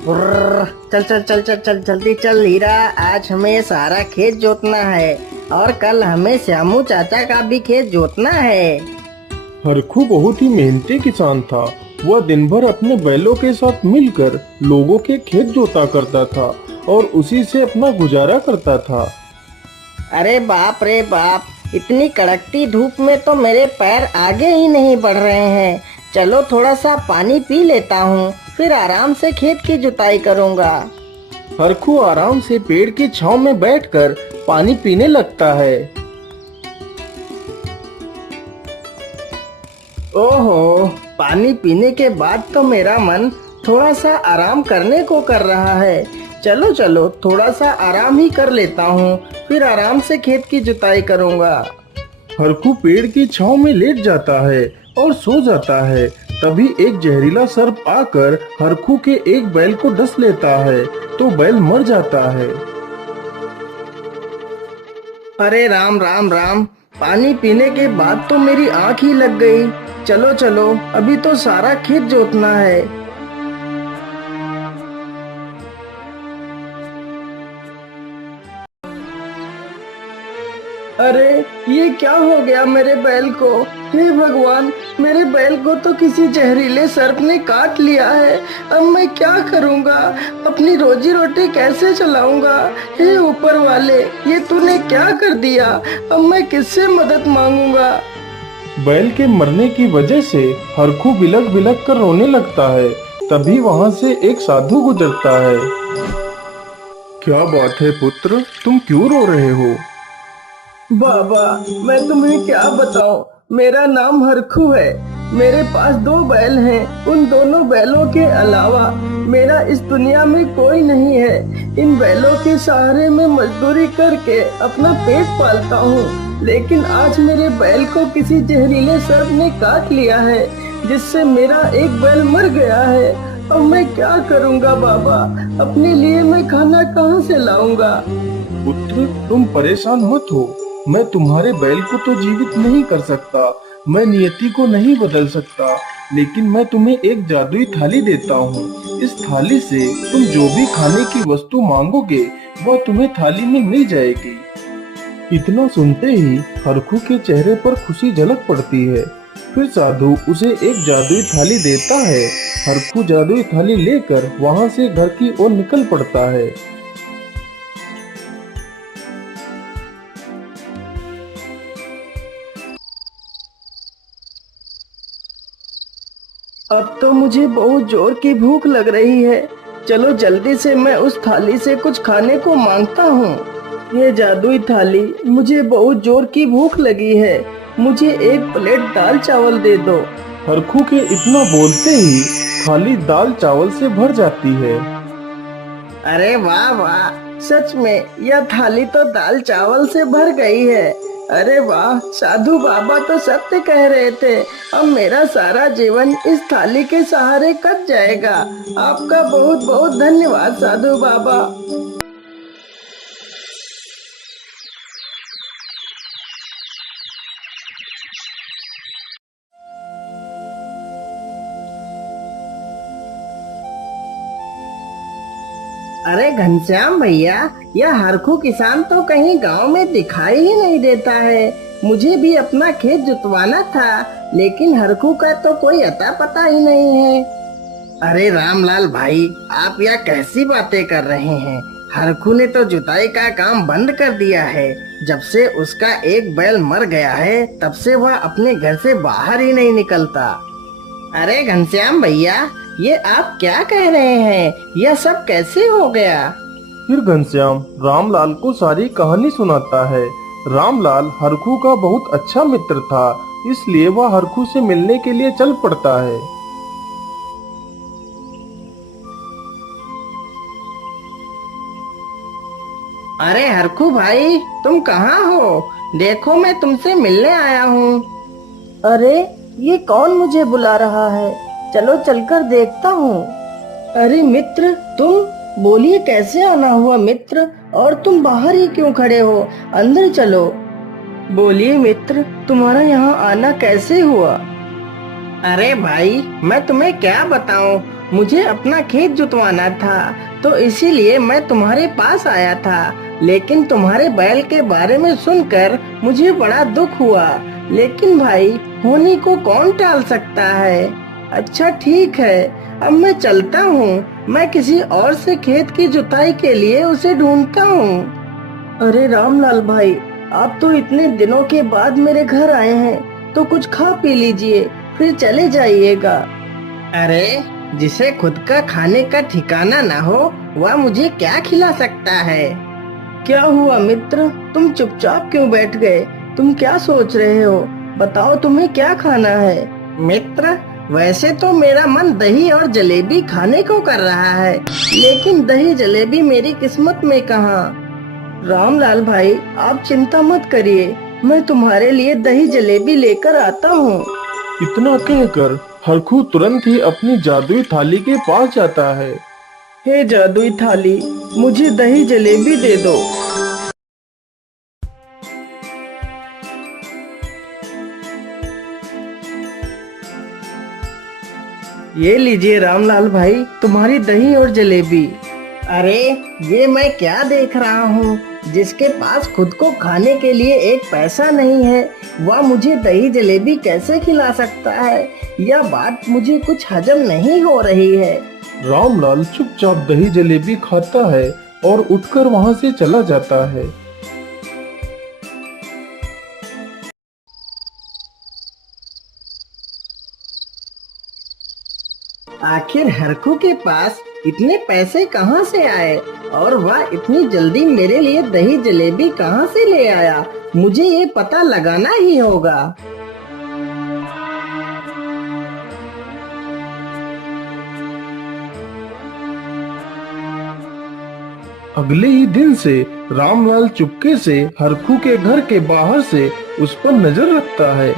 उर्र, चल चल चल चल चल जल्दी चल हीरा। आज हमें ये सारा खेत जोतना है और कल हमें श्यामू चाचा का भी खेत जोतना है। हरखू बहुत ही मेहनती किसान था। वह दिन भर अपने बैलों के साथ मिलकर लोगों के खेत जोता करता था और उसी से अपना गुजारा करता था। अरे बाप रे बाप, इतनी कड़कती धूप में तो मेरे पैर आगे ही नहीं बढ़ रहे हैं। चलो थोड़ा सा पानी पी लेता हूँ, फिर आराम से खेत की जुताई करूँगा। हरखू आराम से पेड़ की छांव में बैठकर पानी पीने लगता है। ओहो, पानी पीने के बाद तो मेरा मन थोड़ा सा आराम करने को कर रहा है। चलो चलो थोड़ा सा आराम ही कर लेता हूँ, फिर आराम से खेत की जुताई करूँगा। हरखू पेड़ की छांव में लेट जाता है और सो जाता है। तभी एक जहरीला सर्प आकर हरखू के एक बैल को डस लेता है तो बैल मर जाता है। अरे राम राम राम, पानी पीने के बाद तो मेरी आंख ही लग गई। चलो चलो, अभी तो सारा खेत जोतना है। अरे ये क्या हो गया मेरे बैल को? हे भगवान, मेरे बैल को तो किसी जहरीले सर्प ने काट लिया है। अब मैं क्या करूंगा? अपनी रोजी रोटी कैसे चलाऊंगा? हे ऊपर वाले, ये तूने क्या कर दिया? अब मैं किससे मदद मांगूंगा? बैल के मरने की वजह से हरखू बिलख बिलख कर रोने लगता है। तभी वहां से एक साधु गुजरता है। क्या बात है पुत्र, तुम क्यों रो रहे हो? बाबा, मैं तुम्हें क्या बताऊं, मेरा नाम हरखू है। मेरे पास दो बैल हैं। उन दोनों बैलों के अलावा मेरा इस दुनिया में कोई नहीं है। इन बैलों के सहारे मैं मजदूरी करके अपना पेट पालता हूँ, लेकिन आज मेरे बैल को किसी जहरीले सर्प ने काट लिया है, जिससे मेरा एक बैल मर गया है। अब मैं क्या करूँगा बाबा? अपने लिए मैं खाना कहाँ से लाऊंगा? पुत्र, तुम परेशान मत हो। मैं तुम्हारे बैल को तो जीवित नहीं कर सकता, मैं नियति को नहीं बदल सकता, लेकिन मैं तुम्हें एक जादुई थाली देता हूँ। इस थाली से तुम जो भी खाने की वस्तु मांगोगे वह तुम्हें थाली में मिल जाएगी। इतना सुनते ही हरखू के चेहरे पर खुशी झलक पड़ती है। फिर साधु उसे एक जादुई थाली देता है। हरखू जादुई थाली लेकर वहाँ से घर की ओर निकल पड़ता है। अब तो मुझे बहुत जोर की भूख लग रही है। चलो जल्दी से मैं उस थाली से कुछ खाने को मांगता हूँ। ये जादुई थाली, मुझे बहुत जोर की भूख लगी है। मुझे एक प्लेट दाल चावल दे दो। हरखू के इतना बोलते ही थाली दाल चावल से भर जाती है। अरे वाह वाह, सच में यह थाली तो दाल चावल से भर गई है। अरे वाह, साधु बाबा तो सत्य कह रहे थे। अब मेरा सारा जीवन इस थाली के सहारे कट जाएगा। आपका बहुत बहुत धन्यवाद साधु बाबा। अरे घनश्याम भैया, यह हरखू किसान तो कहीं गांव में दिखाई ही नहीं देता है। मुझे भी अपना खेत जुतवाना था, लेकिन हरखू का तो कोई अता पता ही नहीं है। अरे रामलाल भाई, आप यह कैसी बातें कर रहे हैं? हरखू ने तो जुताई का काम बंद कर दिया है। जब से उसका एक बैल मर गया है, तब से वह अपने घर से बाहर ही नहीं निकलता। अरे घनश्याम भैया, ये आप क्या कह रहे हैं? यह सब कैसे हो गया? फिर घनश्याम रामलाल को सारी कहानी सुनाता है। रामलाल हरखू का बहुत अच्छा मित्र था, इसलिए वह हरखू से मिलने के लिए चल पड़ता है। अरे हरखू भाई, तुम कहाँ हो? देखो मैं तुमसे मिलने आया हूँ। अरे ये कौन मुझे बुला रहा है? चलो चलकर देखता हूँ। अरे मित्र, तुम बोलिए, कैसे आना हुआ मित्र? और तुम बाहर ही क्यों खड़े हो? अंदर चलो। बोलिए मित्र, तुम्हारा यहाँ आना कैसे हुआ? अरे भाई, मैं तुम्हें क्या बताऊं? मुझे अपना खेत जुतवाना था, तो इसीलिए मैं तुम्हारे पास आया था। लेकिन तुम्हारे बैल के बारे में सुनकर मुझे बड़ा दुख हुआ। लेकिन भाई, होनी को कौन टाल सकता है। अच्छा ठीक है, अब मैं चलता हूँ। मैं किसी और से खेत की जुताई के लिए उसे ढूंढता हूँ। अरे रामलाल भाई, आप तो इतने दिनों के बाद मेरे घर आए हैं, तो कुछ खा पी लीजिए, फिर चले जाइएगा। अरे, जिसे खुद का खाने का ठिकाना ना हो, वह मुझे क्या खिला सकता है। क्या हुआ मित्र, तुम चुपचाप क्यों बैठ गए? तुम क्या सोच रहे हो? बताओ, तुम्हें क्या खाना है? मित्र, वैसे तो मेरा मन दही और जलेबी खाने को कर रहा है, लेकिन दही जलेबी मेरी किस्मत में कहाँ। रामलाल भाई, आप चिंता मत करिए, मैं तुम्हारे लिए दही जलेबी लेकर आता हूँ। इतना कहकर हरखू तुरंत ही अपनी जादुई थाली के पास जाता है। हे जादुई थाली, मुझे दही जलेबी दे दो। ये लीजिए रामलाल भाई, तुम्हारी दही और जलेबी। अरे, ये मैं क्या देख रहा हूँ? जिसके पास खुद को खाने के लिए एक पैसा नहीं है, वह मुझे दही जलेबी कैसे खिला सकता है? यह बात मुझे कुछ हजम नहीं हो रही है। रामलाल चुपचाप दही जलेबी खाता है और उठकर वहां से चला जाता है। आखिर हरखू के पास इतने पैसे कहाँ से आए, और वह इतनी जल्दी मेरे लिए दही जलेबी कहाँ से ले आया? मुझे ये पता लगाना ही होगा। अगले ही दिन से रामलाल चुपके से हरखू के घर के बाहर से उस पर नजर रखता है।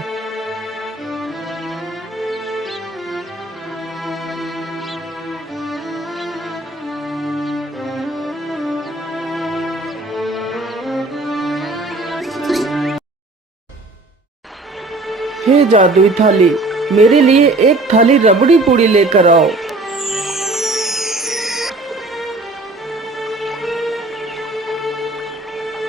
हे जादुई थाली, मेरे लिए एक थाली रबड़ी पूड़ी लेकर आओ।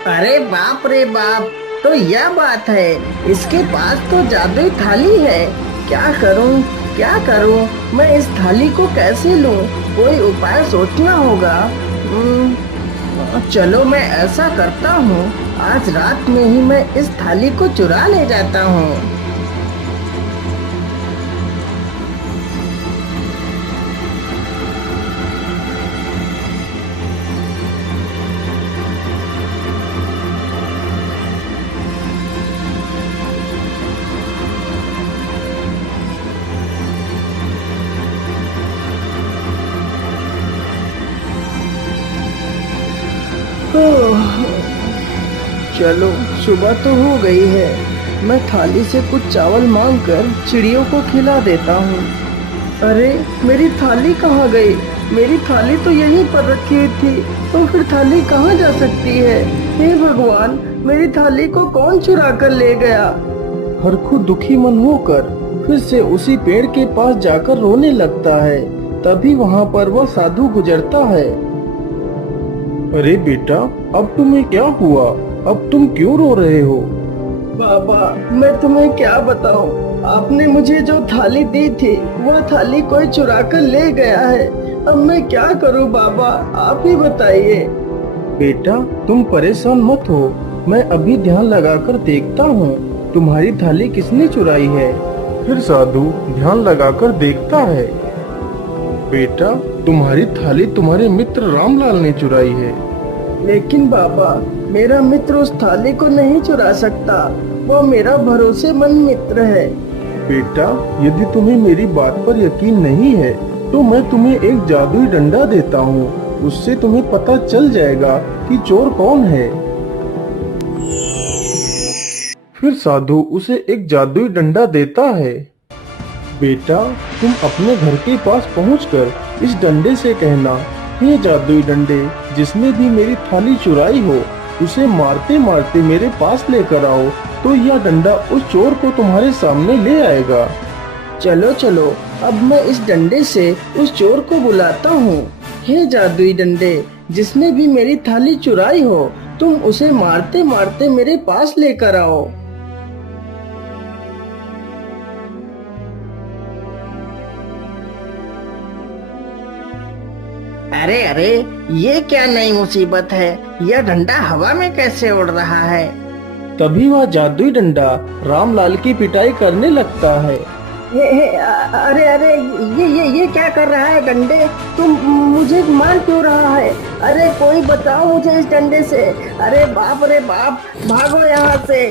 अरे बाप रे बाप, तो यह बात है, इसके पास तो जादुई थाली है। क्या करूं, क्या करूं? मैं इस थाली को कैसे लूं? कोई उपाय सोचना होगा। चलो मैं ऐसा करता हूँ, आज रात में ही मैं इस थाली को चुरा ले जाता हूँ। चलो, सुबह तो हो गई है। मैं थाली से कुछ चावल मांगकर चिड़ियों को खिला देता हूँ। अरे, मेरी थाली कहाँ गई? मेरी थाली तो यहीं पर रखी हुई थी, तो फिर थाली कहाँ जा सकती है? हे भगवान, मेरी थाली को कौन चुरा कर ले गया? हरखू दुखी मन होकर फिर से उसी पेड़ के पास जाकर रोने लगता है। तभी वहाँ पर वह साधु गुजरता है। अरे बेटा, अब तुम्हें क्या हुआ? अब तुम क्यों रो रहे हो? बाबा, मैं तुम्हें क्या बताऊं? आपने मुझे जो थाली दी थी, वह थाली कोई चुरा कर ले गया है। अब मैं क्या करूं बाबा, आप ही बताइए। बेटा, तुम परेशान मत हो, मैं अभी ध्यान लगाकर देखता हूँ तुम्हारी थाली किसने चुराई है। फिर साधु ध्यान लगाकर देखता है। बेटा, तुम्हारी थाली तुम्हारे मित्र रामलाल ने चुराई है। लेकिन बाबा, मेरा मित्र उस थाली को नहीं चुरा सकता, वो मेरा भरोसेमंद मित्र है। बेटा, यदि तुम्हें मेरी बात पर यकीन नहीं है, तो मैं तुम्हें एक जादुई डंडा देता हूँ, उससे तुम्हें पता चल जाएगा कि चोर कौन है। फिर साधु उसे एक जादुई डंडा देता है। बेटा, तुम अपने घर के पास पहुंचकर इस डंडे से कहना, हे जादुई डंडे, जिसने भी मेरी थाली चुराई हो, उसे मारते मारते मेरे पास लेकर आओ, तो यह डंडा उस चोर को तुम्हारे सामने ले आएगा। चलो चलो, अब मैं इस डंडे से उस चोर को बुलाता हूँ। हे जादुई डंडे, जिसने भी मेरी थाली चुराई हो, तुम उसे मारते मारते मेरे पास लेकर आओ। अरे अरे, ये क्या नई मुसीबत है? यह डंडा हवा में कैसे उड़ रहा है? तभी वह जादुई डंडा रामलाल की पिटाई करने लगता है। अरे अरे, ये क्या कर रहा है डंडे? तुम मुझे मार क्यों रहा है? अरे कोई बचाओ मुझे इस डंडे से। अरे बाप रे बाप, भागो यहाँ से।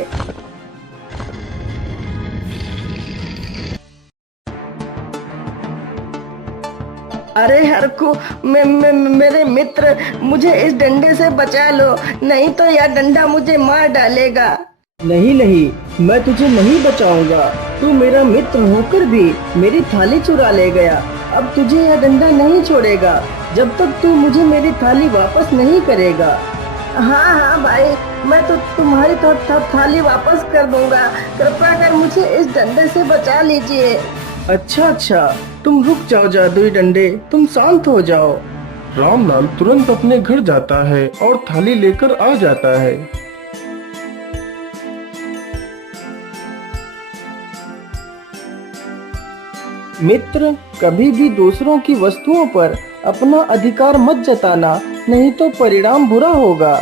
अरे हरकू, मेरे मित्र, मुझे इस डंडे से बचा लो, नहीं तो यह डंडा मुझे मार डालेगा। नहीं नहीं, मैं तुझे नहीं बचाऊंगा। तू मेरा मित्र होकर भी मेरी थाली चुरा ले गया। अब तुझे यह डंडा नहीं छोड़ेगा जब तक तू मुझे मेरी थाली वापस नहीं करेगा। हाँ हाँ भाई, मैं तो तुम्हारी थाली वापस कर दूंगा। कृपया कर मुझे इस डंडे से बचा लीजिए। अच्छा अच्छा, तुम रुक जाओ जादुई डंडे, तुम शांत हो जाओ। रामलाल तुरंत अपने घर जाता है और थाली लेकर आ जाता है। मित्र, कभी भी दूसरों की वस्तुओं पर अपना अधिकार मत जताना, नहीं तो परिणाम बुरा होगा।